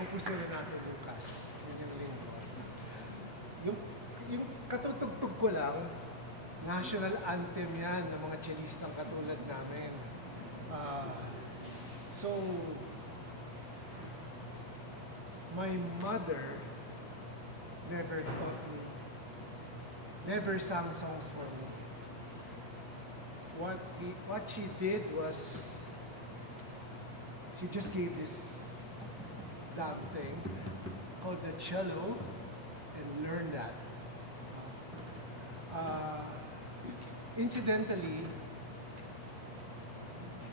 Ako po si Renato Lucas. Yun yung linggo. Yung katutugtog ko lang, national anthem yan ng mga cellistang katulad namin. So, my mother never taught me, never sang songs for me. What she did was, she just gave this that thing called the cello and learned that. Incidentally,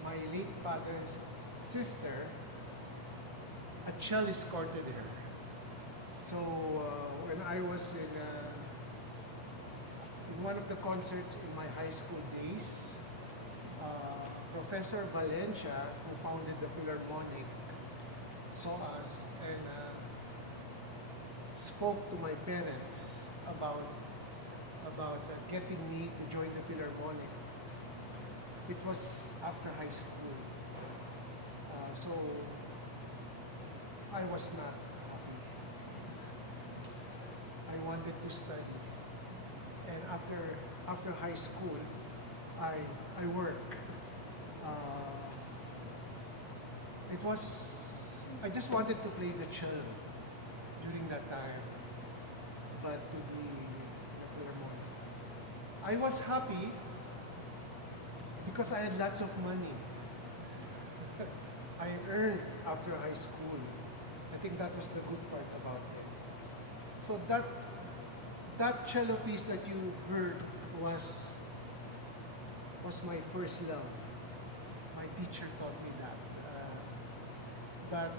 my late father's sister, a cellist courted her. So when I was in one of the concerts in my high school days, Professor Valencia, who founded the Philharmonic, saw us and spoke to my parents about getting me to join the Philharmonic. It was after high school, so I was not happy. I wanted to study, and after high school, I work. I just wanted to play the cello during that time, but to be a Philharmonic. I was happy because I had lots of money. I earned after high school. I think that was the good part about it. So that cello piece that you heard was my first love. My teacher taught me that. But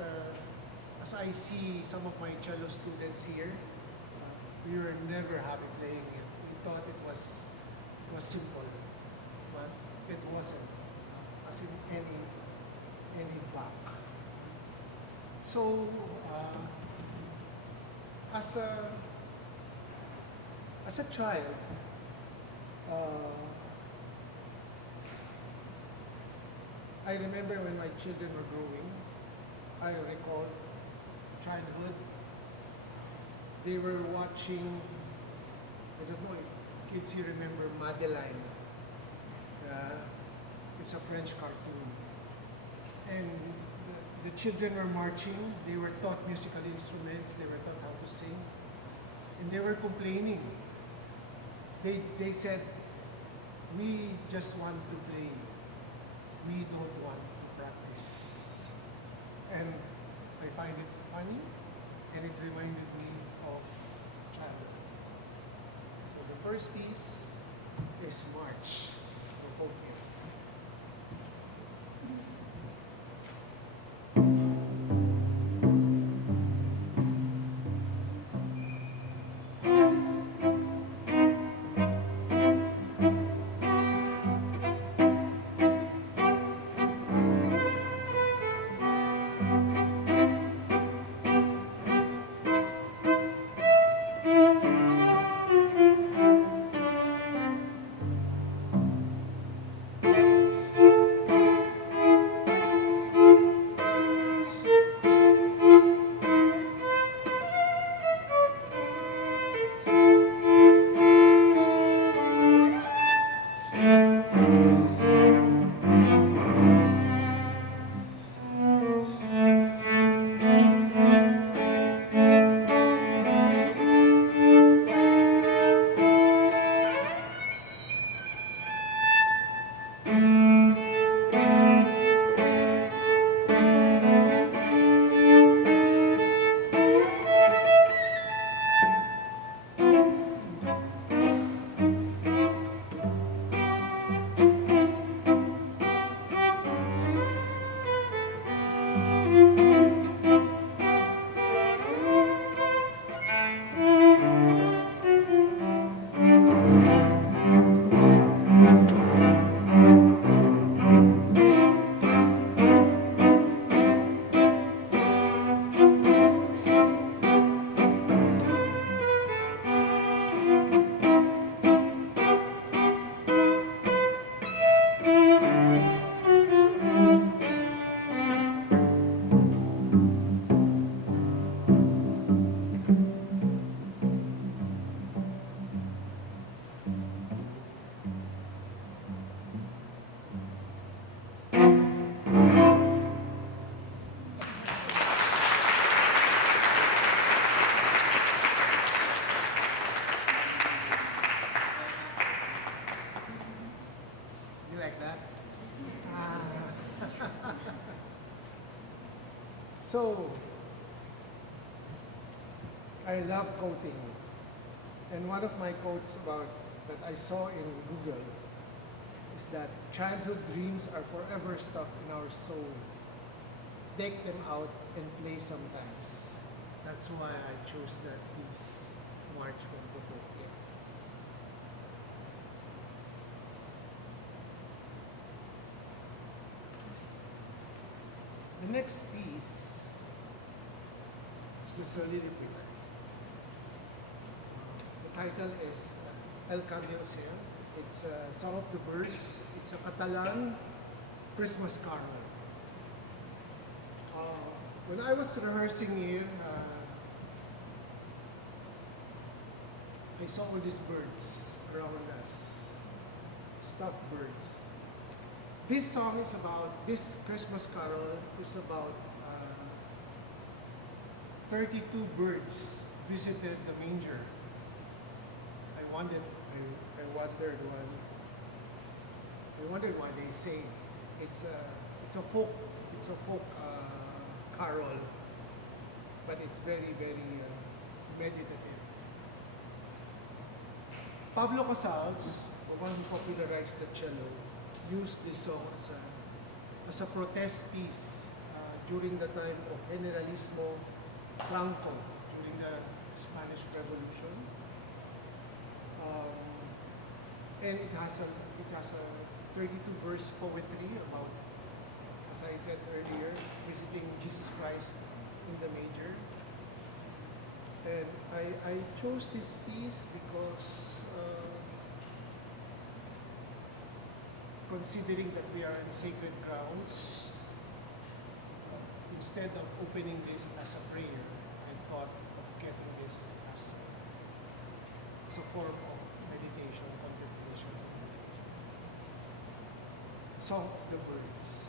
as I see some of my cello students here, we were never happy playing it. We thought it was simple, but it wasn't, as in any back. So as a child, I remember when my children were growing, I recall childhood, they were watching, I don't know if kids here remember Madeline. It's a French cartoon. And the children were marching, they were taught musical instruments, they were taught how to sing, and they were complaining. They said, we just want to play, we don't want to practice. And I find it funny, and it reminded me of childhood. So the first piece is March. You like that? Ah. So, I love quoting. And one of my quotes about that I saw in Google is that childhood dreams are forever stuck in our soul. Take them out and play sometimes. That's why I chose that piece, March from Prokofiev. The next piece is the Soliloquy. The title is El Cardiosel. It's Song of the Birds. It's a Catalan Christmas carol. When I was rehearsing here, I saw all these birds around us, stuffed birds. This song is about, this Christmas carol is about 32 birds visited the manger. I wondered why they say it's a folk carol, but it's very meditative. Pablo Casals, the one who popularized the cello, used this song as a protest piece during the time of Generalissimo Franco during the Spanish Revolution. And it has a 32 verse poetry about, as I said earlier, visiting Jesus Christ in the manger. And I chose this piece because considering that we are in sacred grounds, instead of opening this as a prayer, I thought of getting this as a form of meditation, contemplation. Song of the Birds.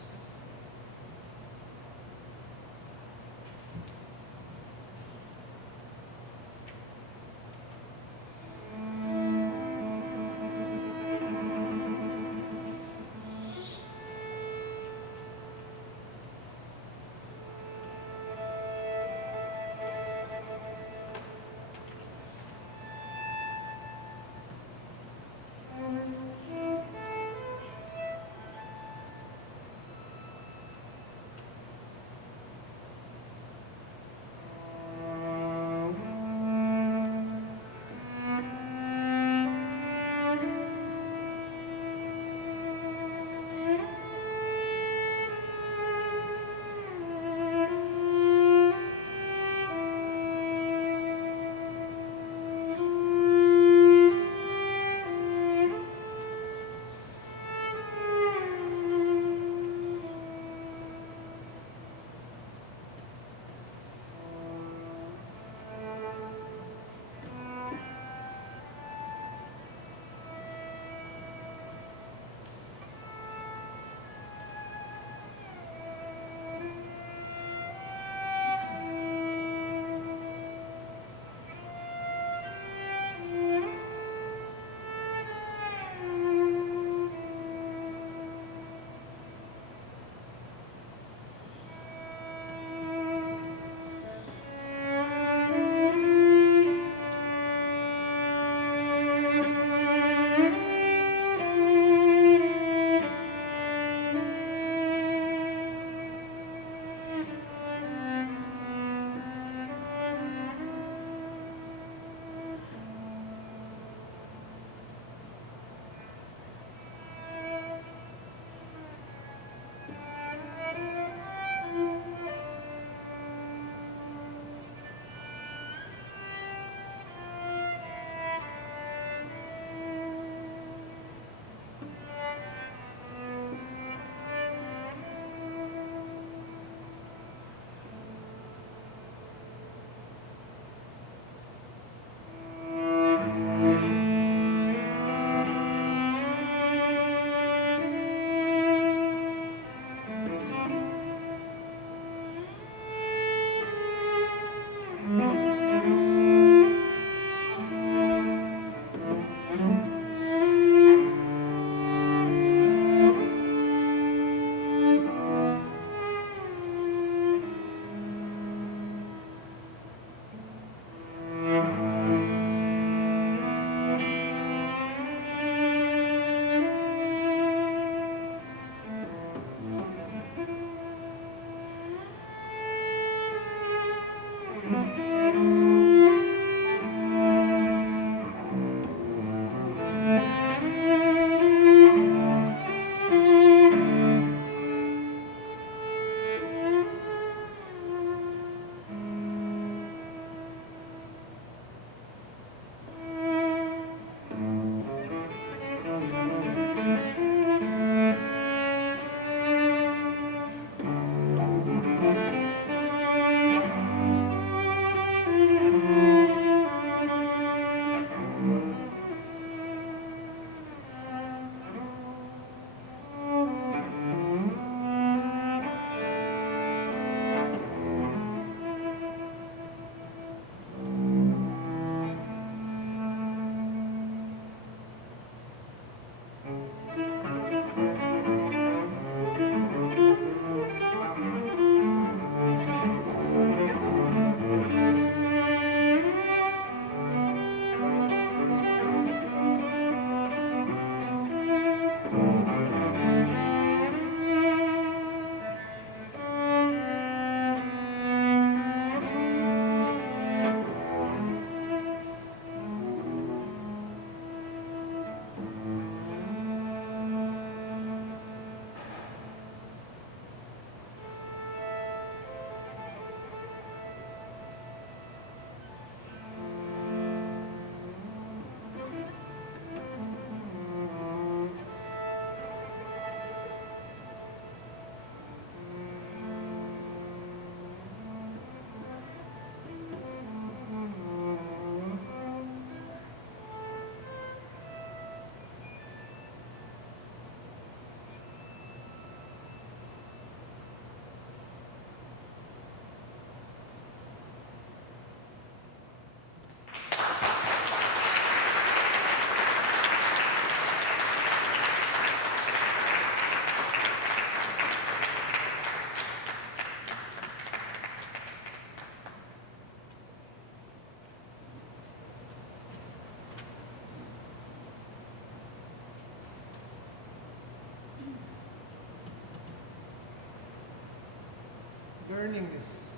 learning this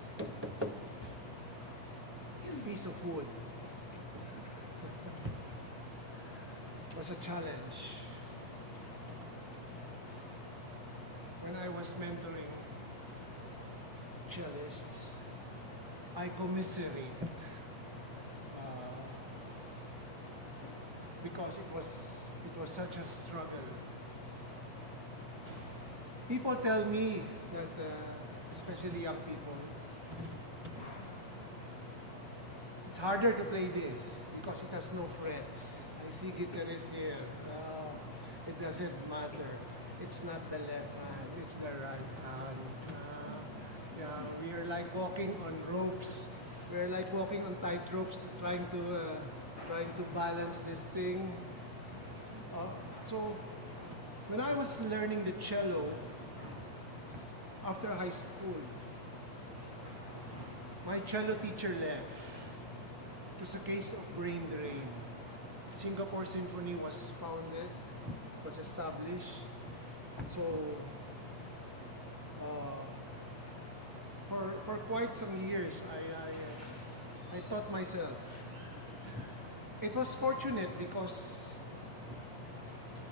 piece of wood was a challenge. When I was mentoring cellists, I commiserate because it was such a struggle. People tell me that, especially young people, it's harder to play this because it has no frets. I see guitarists here. It doesn't matter. It's not the left hand, it's the right hand. Yeah, we are like walking on ropes. We are like walking on tight ropes, trying to balance this thing. So when I was learning the cello after high school, my cello teacher left. It was a case of brain drain. Singapore Symphony was founded, was established. So for quite some years, I taught myself. It was fortunate because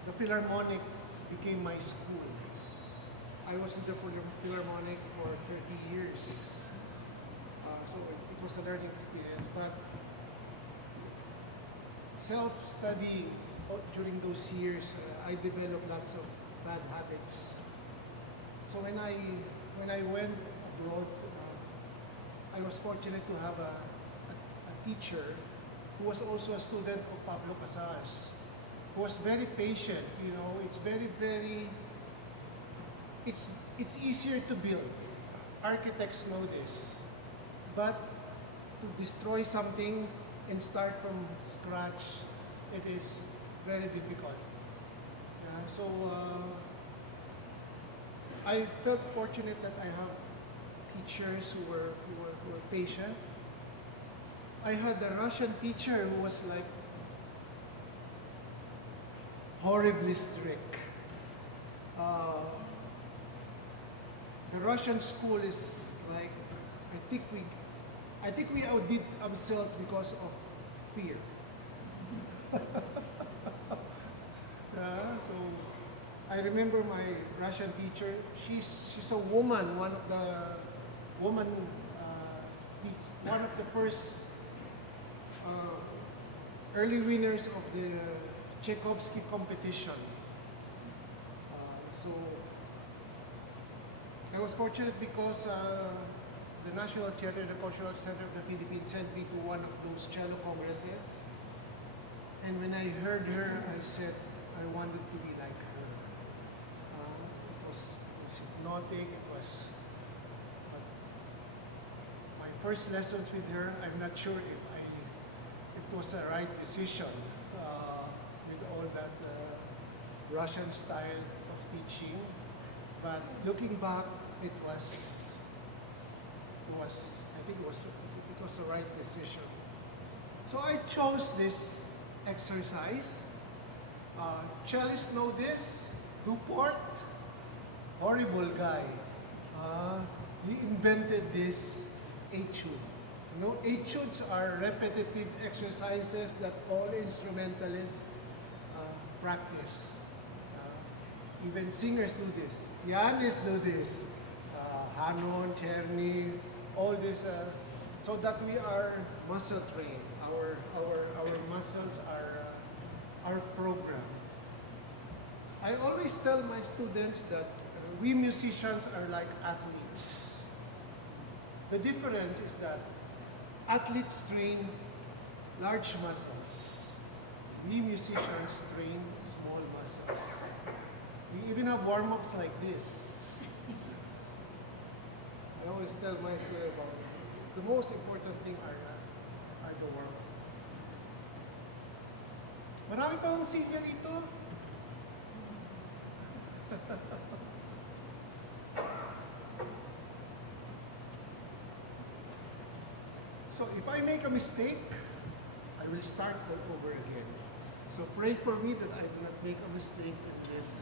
the Philharmonic became my school. I was with the Philharmonic for 30 years. So it was a learning experience. But self-study during those years, I developed lots of bad habits. So when I went abroad, I was fortunate to have a teacher who was also a student of Pablo Casals, who was very patient. You know, it's easier to build. Architects know this, but to destroy something and start from scratch, it is very difficult. Yeah, so I felt fortunate that I have teachers who were patient. I had a Russian teacher who was like horribly strict. The Russian school is like, I think we outdid ourselves because of fear. So I remember my Russian teacher. She's a woman, one of the first early winners of the Tchaikovsky competition. So I was fortunate because the National Theatre, the Cultural Center of the Philippines, sent me to one of those cello congresses. And when I heard her, I said I wanted to be like her. It was hypnotic. It was my first lessons with her. I'm not sure if it was a right decision with all that Russian style of teaching. But looking back, I think it was the right decision. So I chose this exercise. Cellists know this. Duport, horrible guy. He invented this etude. You know, etudes are repetitive exercises that all instrumentalists practice. Even singers do this. Pianists do this. Hanon, Czerny, all this, so that we are muscle trained. Our muscles are programmed. I always tell my students that we musicians are like athletes. The difference is that athletes train large muscles. We musicians train small muscles. We even have warm-ups like this. I always tell my story about it. The most important thing are the warm-up. Marami pa akong silya dito. So if I make a mistake, I will start all over again. So pray for me that I do not make a mistake in this.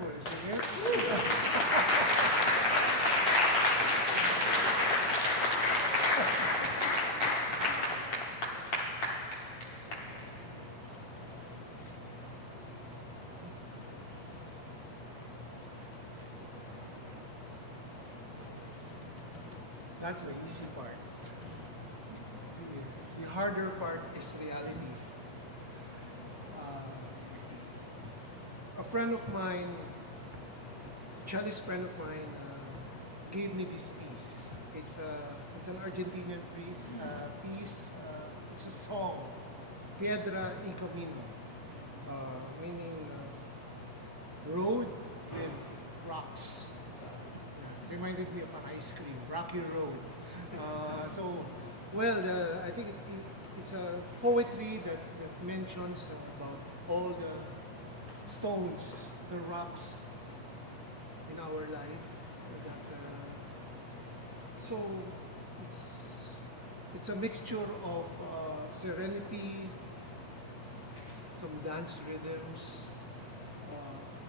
nervous. Okay? That's the easy part. The harder part is reality. A friend of mine, Chinese friend of mine, gave me this piece. It's an Argentinian piece. It's a song, Piedra y Camino, meaning road with rocks. Reminded me of an ice cream, Rocky Road. I think it's a poetry that mentions about all the stones, the rocks in our life. So it's a mixture of serenity, some dance rhythms.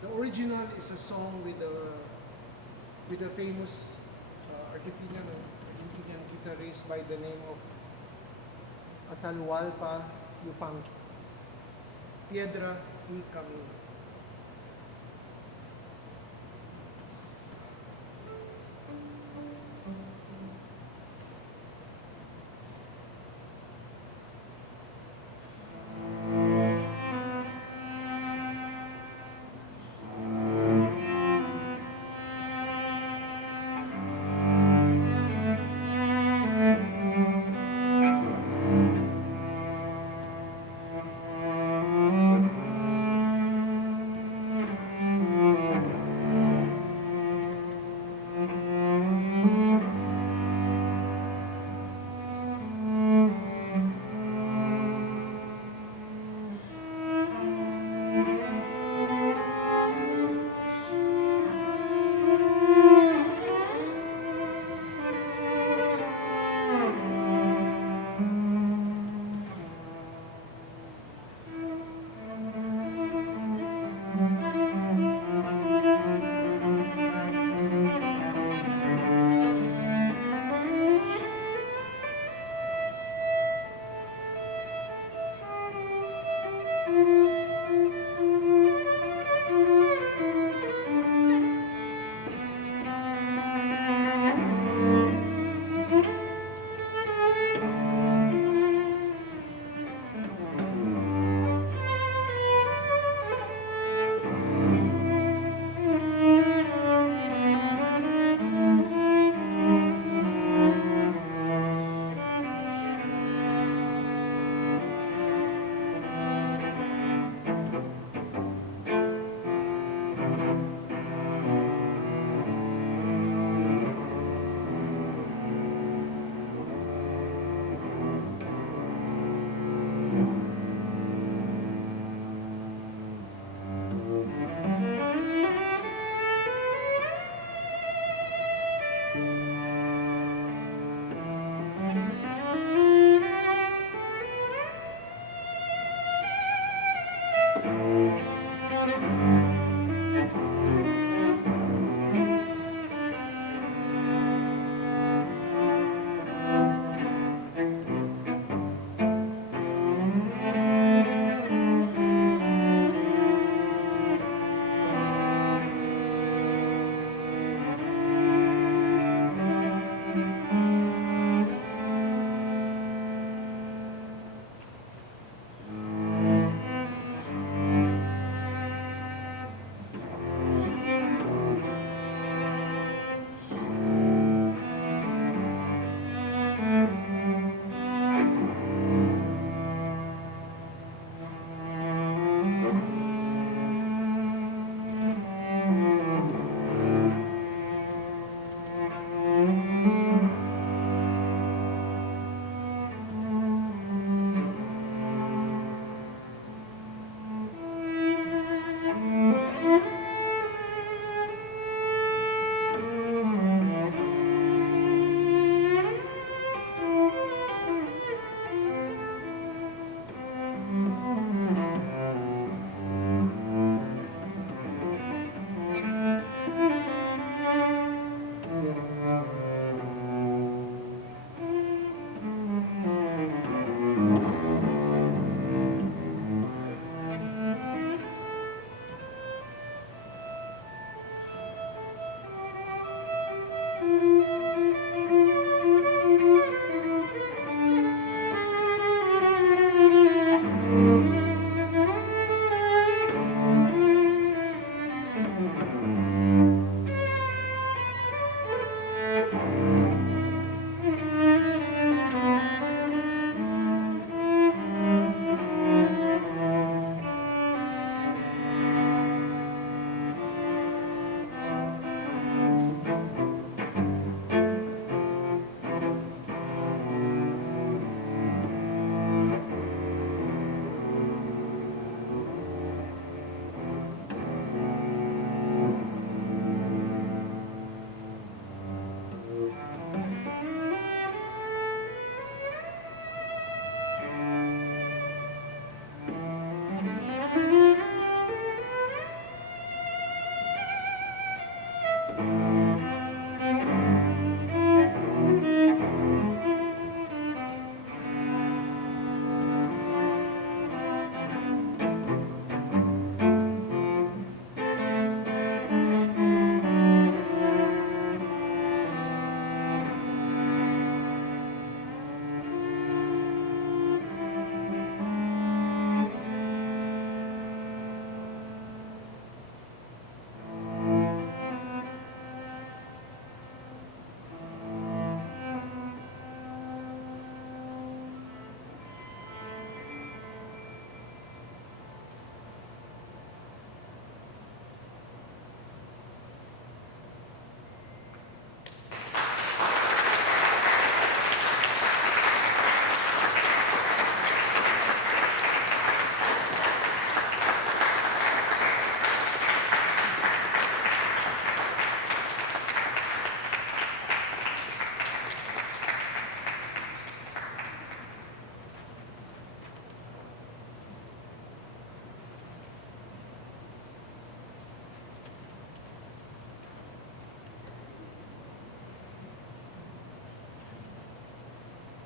The original is a song with a famous Argentinian guitarist by the name of Atahualpa Yupanqui. Piedra y Camino.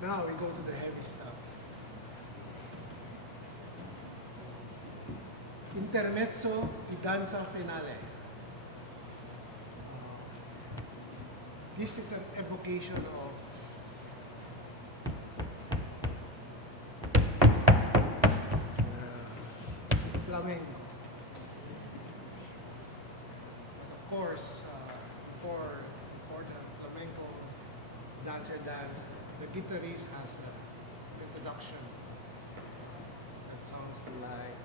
Now we go to the heavy stuff. Intermezzo y danza finale. This is an evocation of flamenco. Of course, for the flamenco dancer dance, the guitarist has an introduction that sounds like.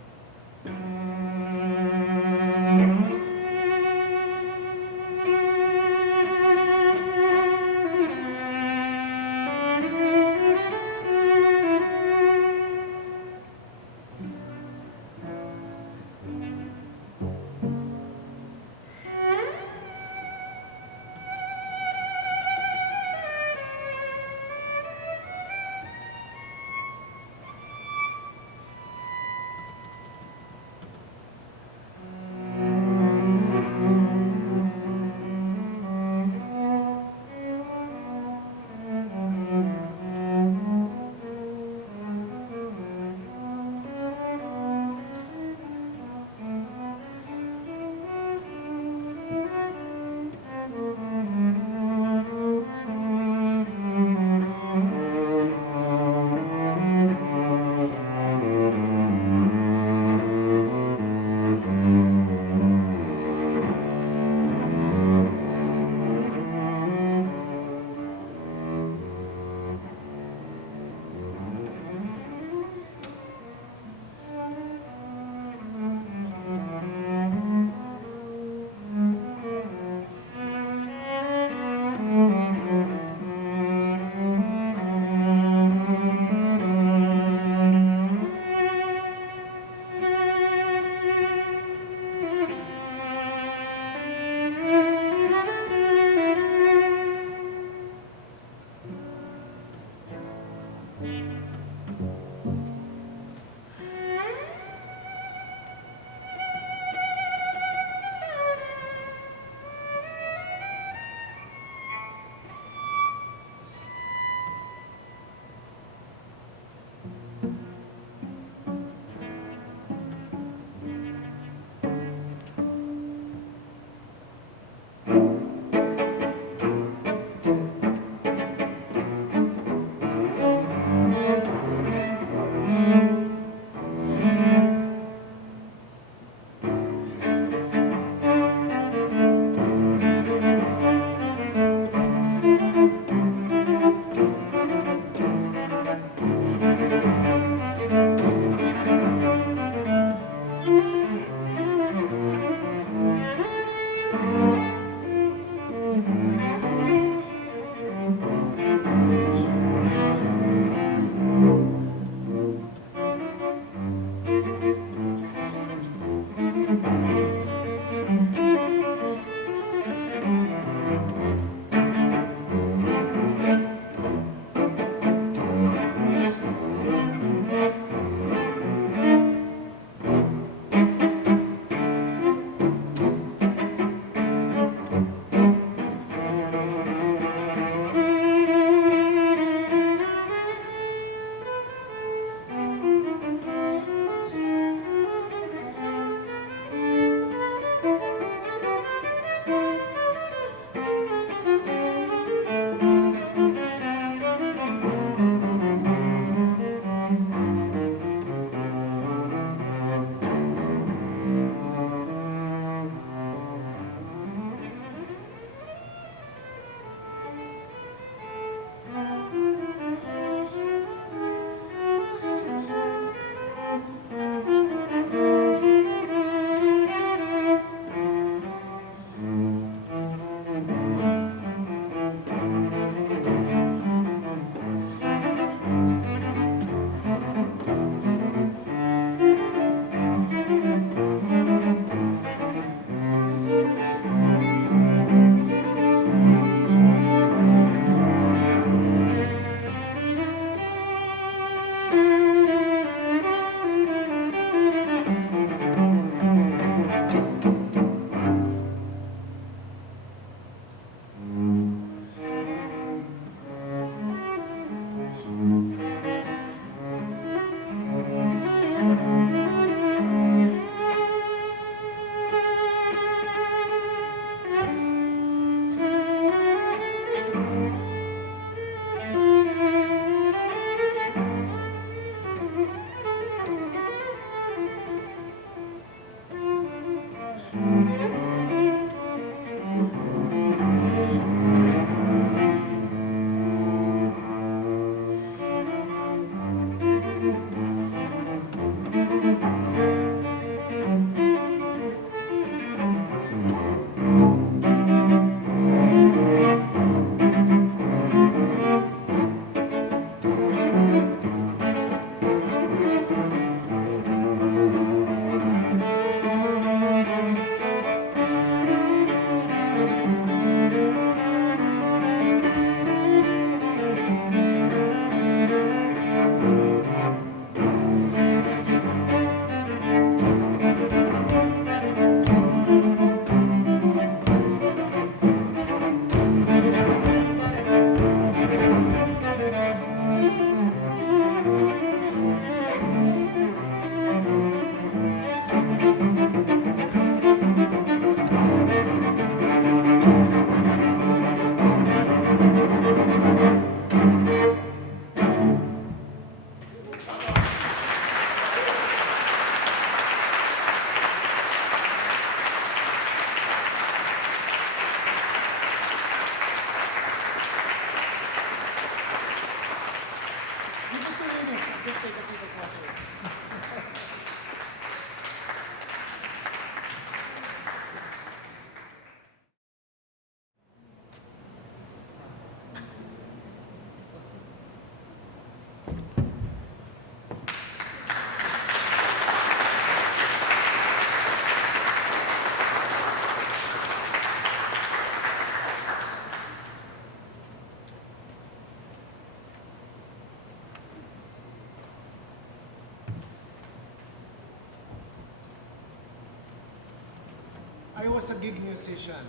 I was a gig musician.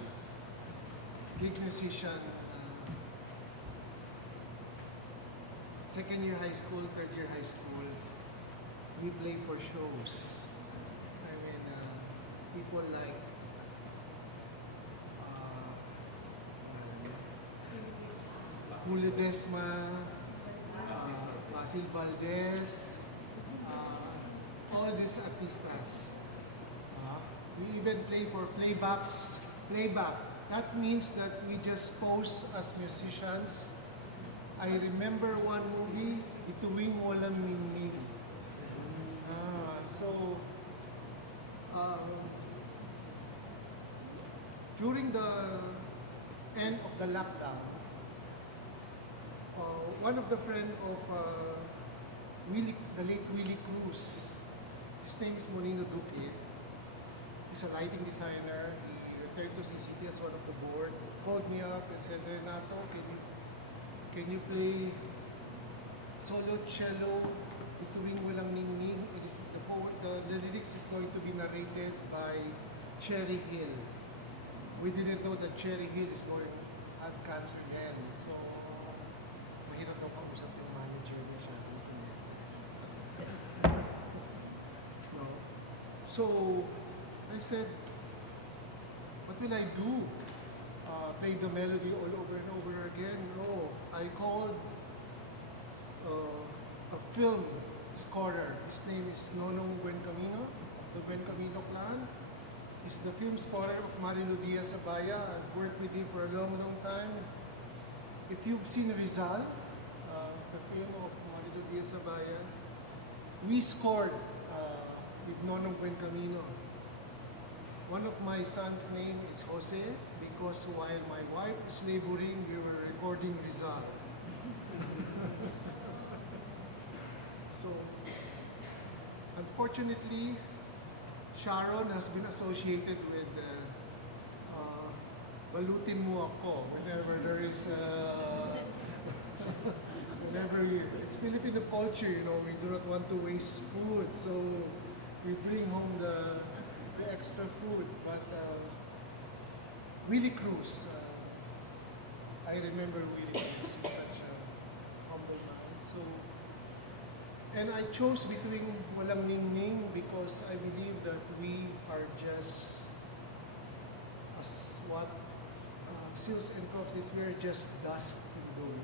Gig musician. Second year high school, third year high school. We play for shows. I mean, people like Julio Desma, Basil Valdez, all these artistas. We even play for playbacks. Playback. That means that we just pose as musicians. I remember one movie, Ituwing Walang Ningning. During the end of the lockdown, one of the friend of the late Willie Cruz, his name is Molino Duque. He's a lighting designer. He returned to CCT as one of the board. Called me up and said, Renato, can you play solo cello, Ituwing Walang Ningning? The lyrics is going to be narrated by Cherry Hill. We didn't know that Cherry Hill is going to have cancer then. So, mahirap na pag-usap yung manager niya siya. No. So, I said, what will I do? Play the melody all over and over again? No. I called a film scorer. His name is Nonong Buencamino, of the Buencamino clan. He's the film scorer of Marilo Diaz-Abaya. I've worked with him for a long, long time. If you've seen Rizal, the film of Marilo Diaz-Abaya, we scored with Nonong Buencamino. One of my son's name is Jose because while my wife is laboring, we were recording Rizal. So, unfortunately, Sharon has been associated with balutin mo ako whenever there is it's Filipino culture, you know, we do not want to waste food, so we bring home the extra food. But Willie Cruz, I remember Willie Cruz, he's such a humble man. So, and I chose between Walang Ningning because I believe that we are just, as what Seals and Crofts is, we are just dust in the wind.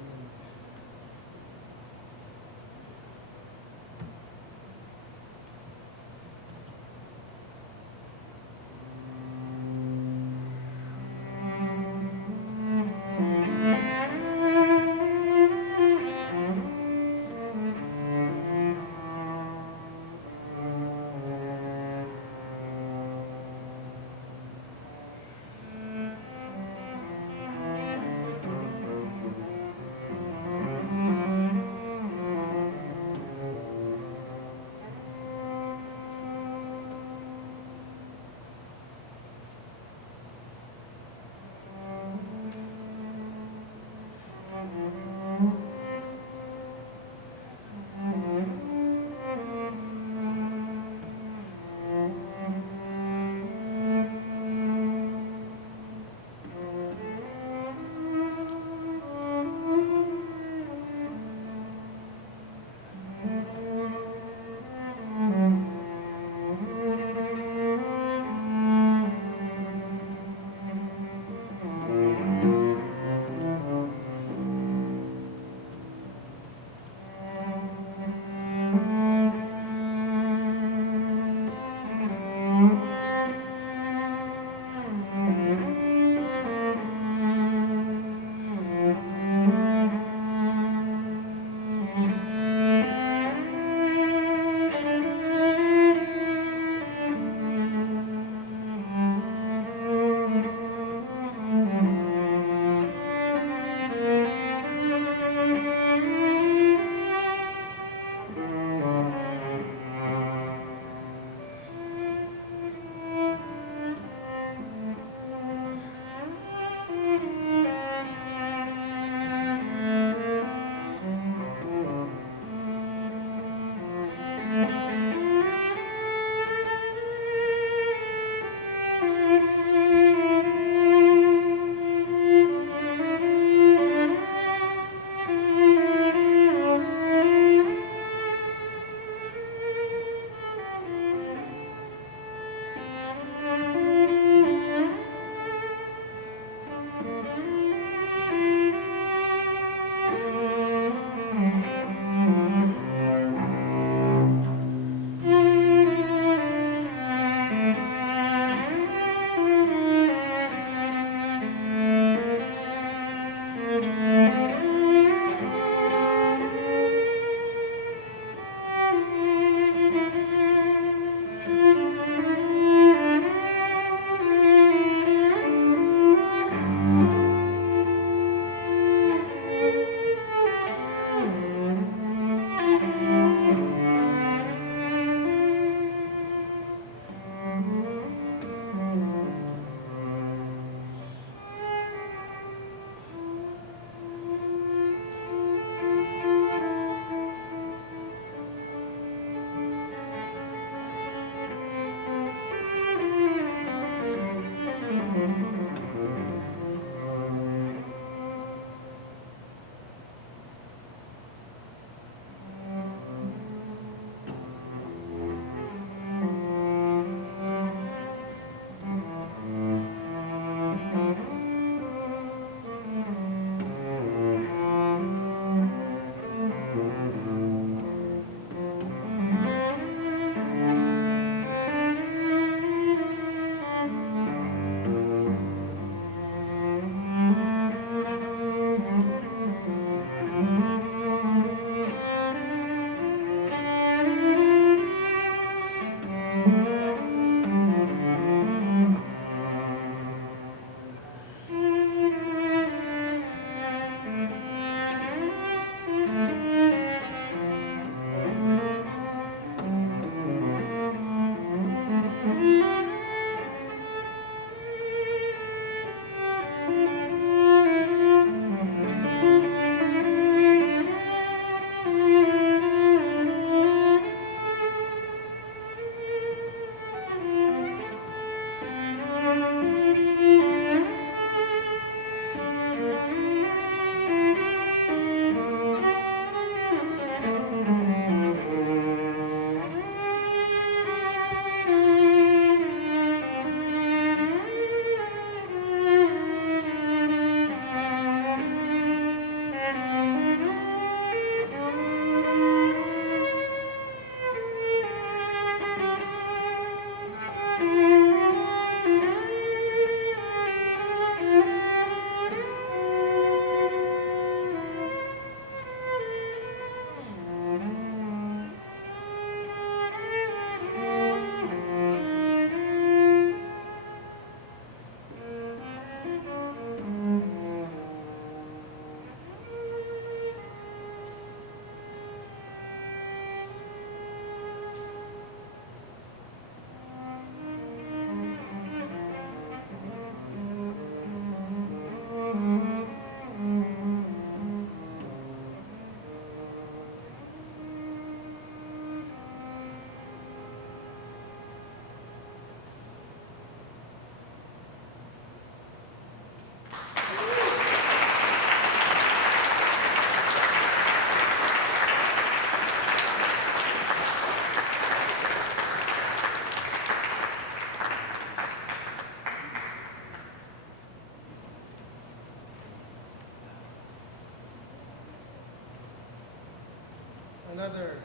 another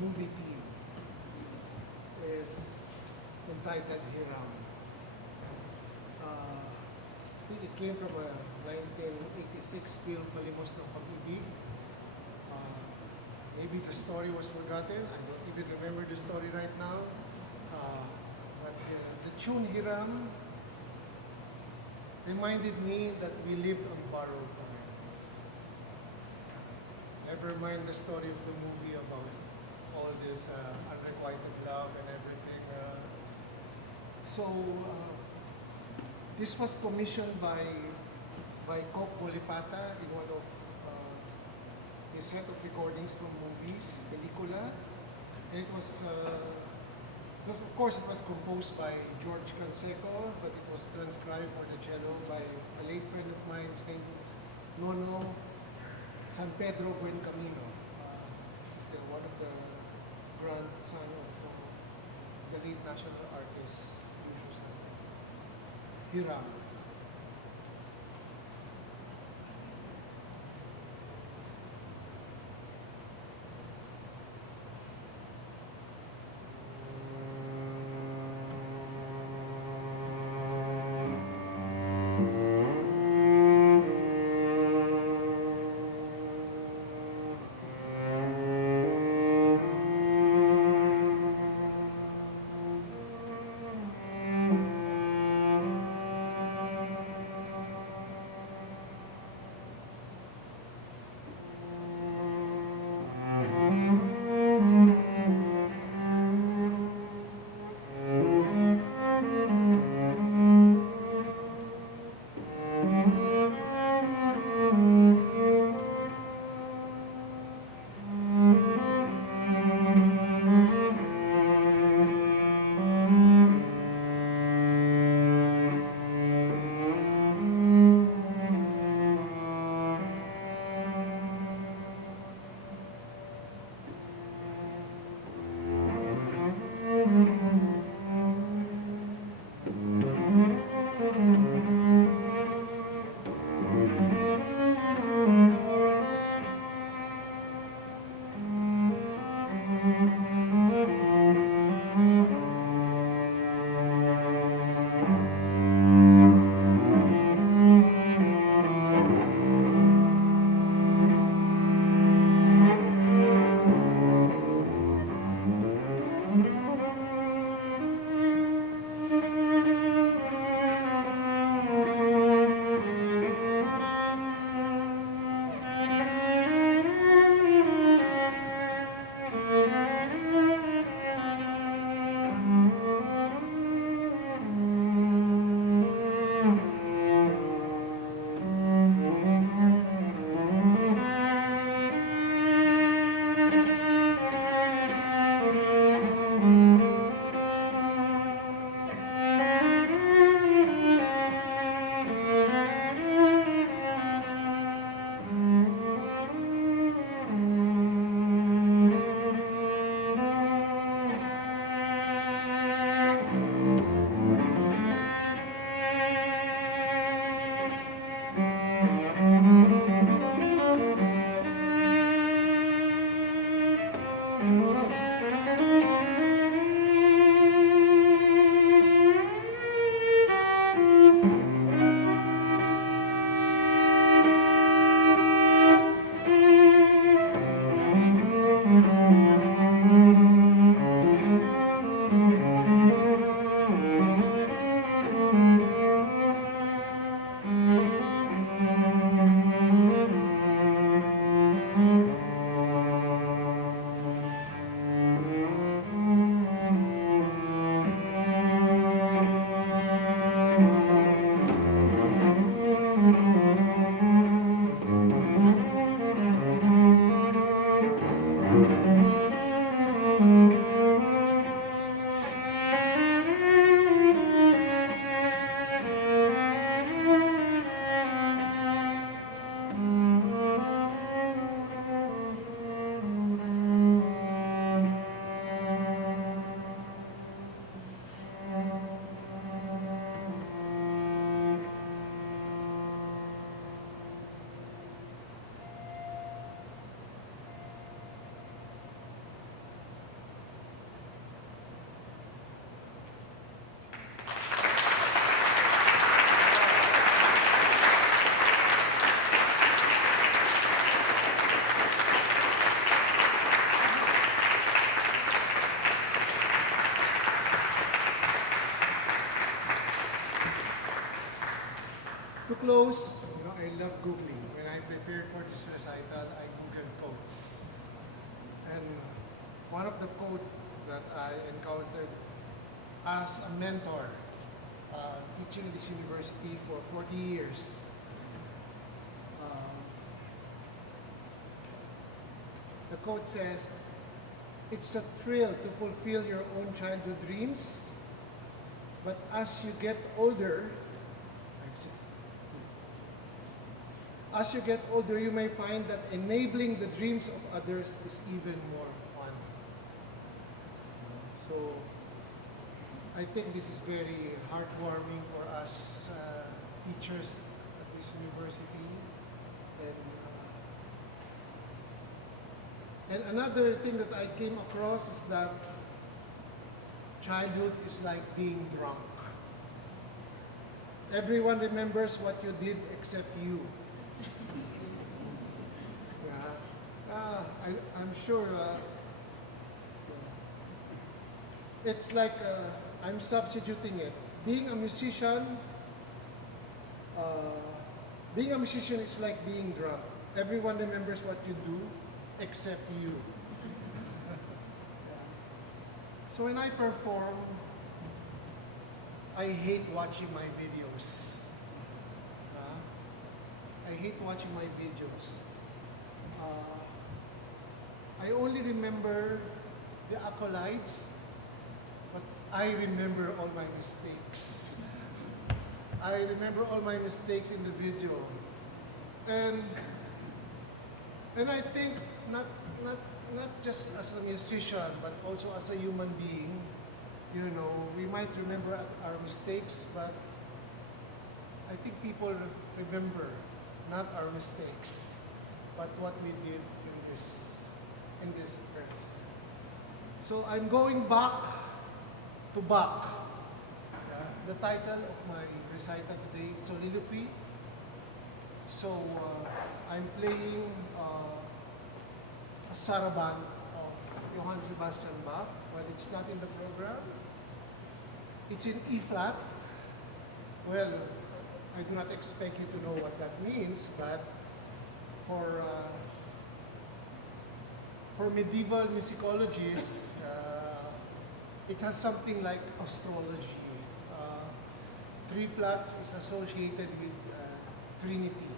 movie theme is entitled Hiram. I think it came from a 1986 film, Palimos ng Pag-ibig. Maybe the story was forgotten. I don't even remember the story right now. But the tune Hiram reminded me that we lived on borrowed time. Never mind the story of the movie about all this unrequited love and everything. This was commissioned by Coke Bolipata in one of his set of recordings from movies, pelikula. And it was of course, it was composed by George Canseco, but it was transcribed for the cello by a late friend of mine. His name is Nono San Pedro Buencamino, one of the grandson of the late national artist, Hiram. close, I love Googling. When I prepared for this recital, I Googled quotes. And one of the quotes that I encountered as a mentor, teaching at this university for 40 years, the quote says, "It's a thrill to fulfill your own childhood dreams, but as you get older, I'm 60. As you get older, you may find that enabling the dreams of others is even more fun." So, I think this is very heartwarming for us teachers at this university. And another thing that I came across is that childhood is like being drunk. Everyone remembers what you did except you. I'm sure it's like I'm substituting it. Being a musician is like being drunk. Everyone remembers what you do except you. So when I perform, I hate watching my videos. I hate watching my videos. I only remember the accolades, but I remember all my mistakes. I remember all my mistakes in the video. And I think not just as a musician, but also as a human being, we might remember our mistakes, but I think people remember not our mistakes, but what we did in this earth. So I'm going back to Bach. The title of my recital today is Soliloquy. So I'm playing a saraband of Johann Sebastian Bach, but it's not in the program. It's in E flat. Well, I do not expect you to know what that means, but for medieval musicologists, it has something like astrology. 3 flats is associated with Trinity.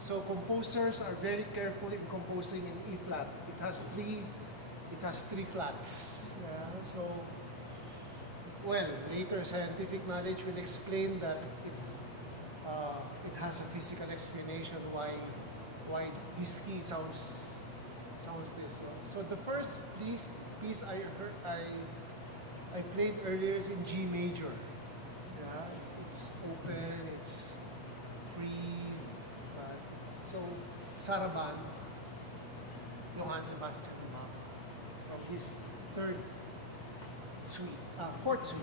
So composers are very careful in composing in E flat. It has three flats. So, well, later scientific knowledge will explain that it has a physical explanation why this key sounds this. So the first piece I played earlier is in G major. It's open, it's free. So saraband, Johann Sebastian Bach, of his fourth suite.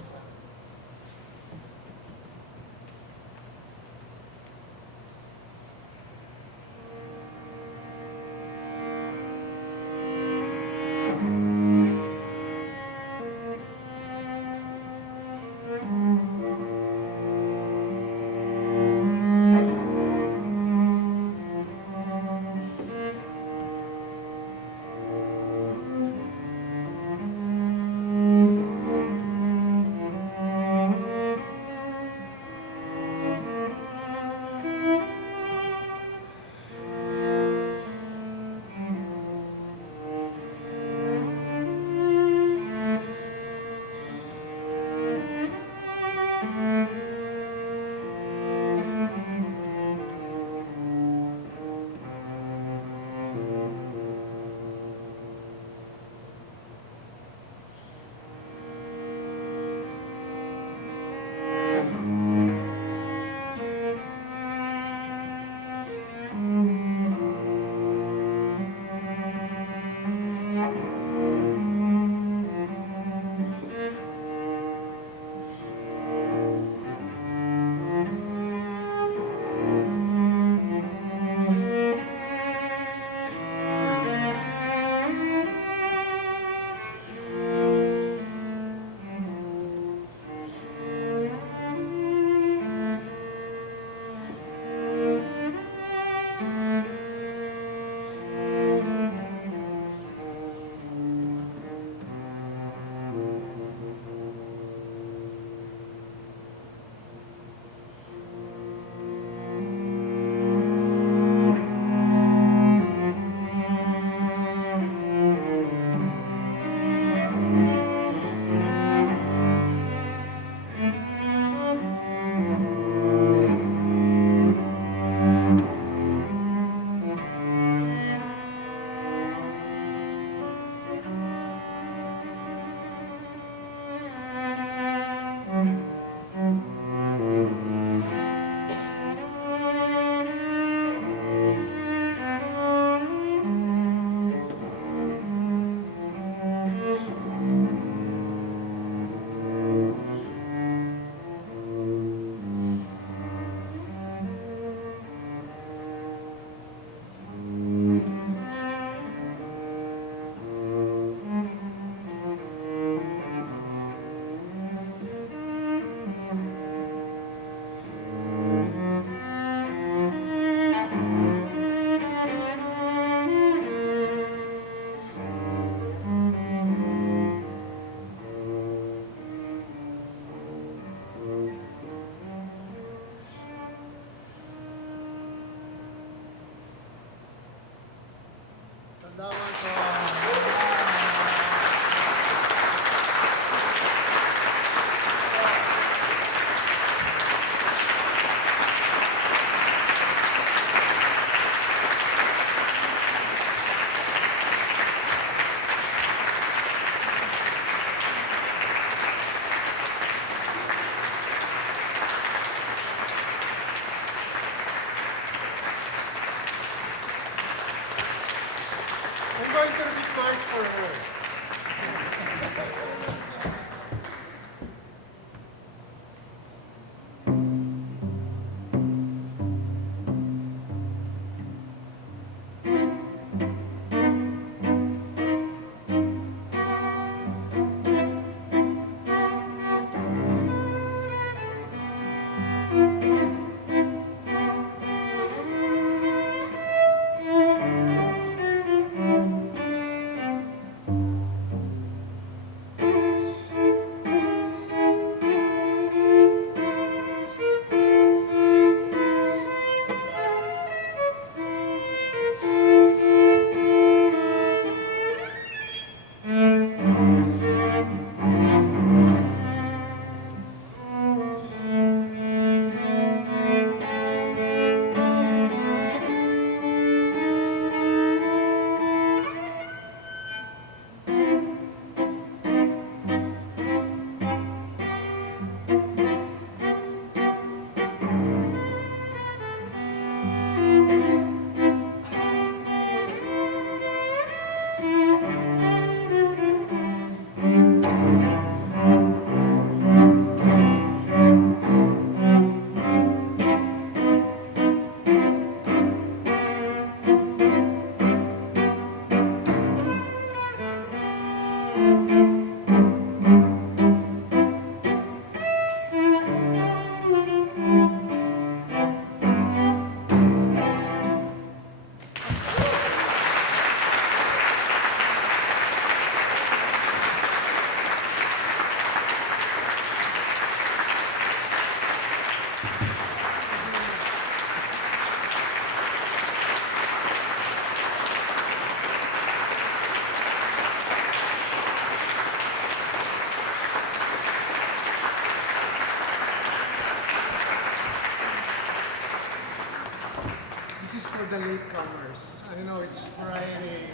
the latecomers. I know it's Friday.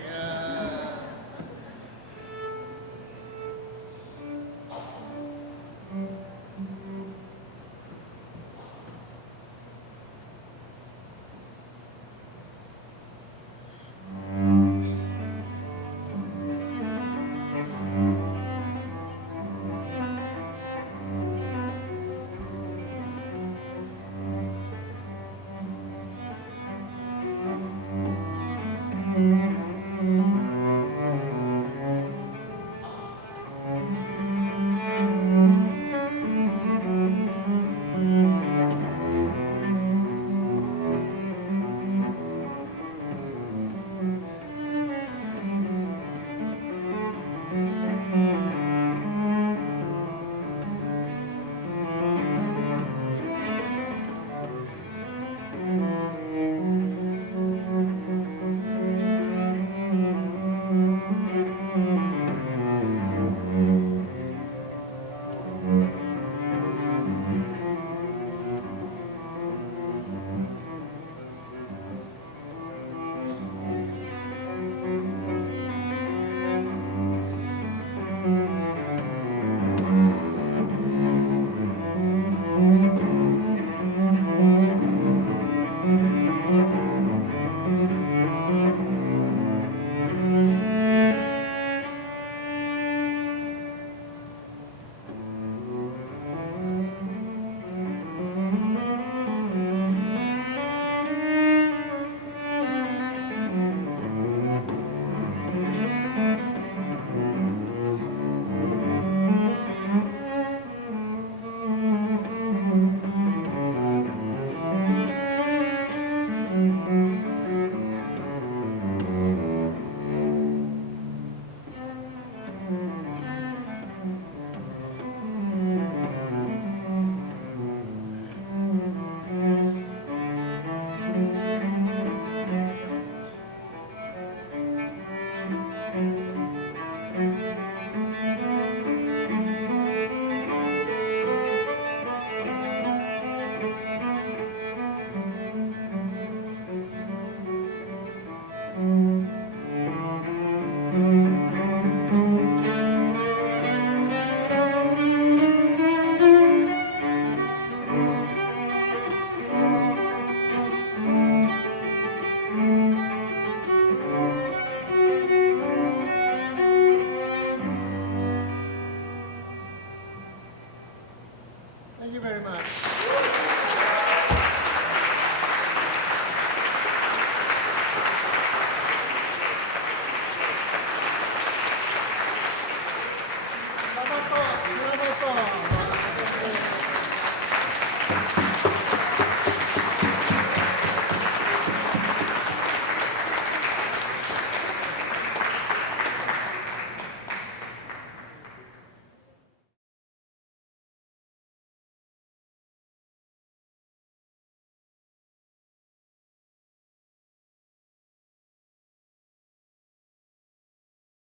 Thank you very much.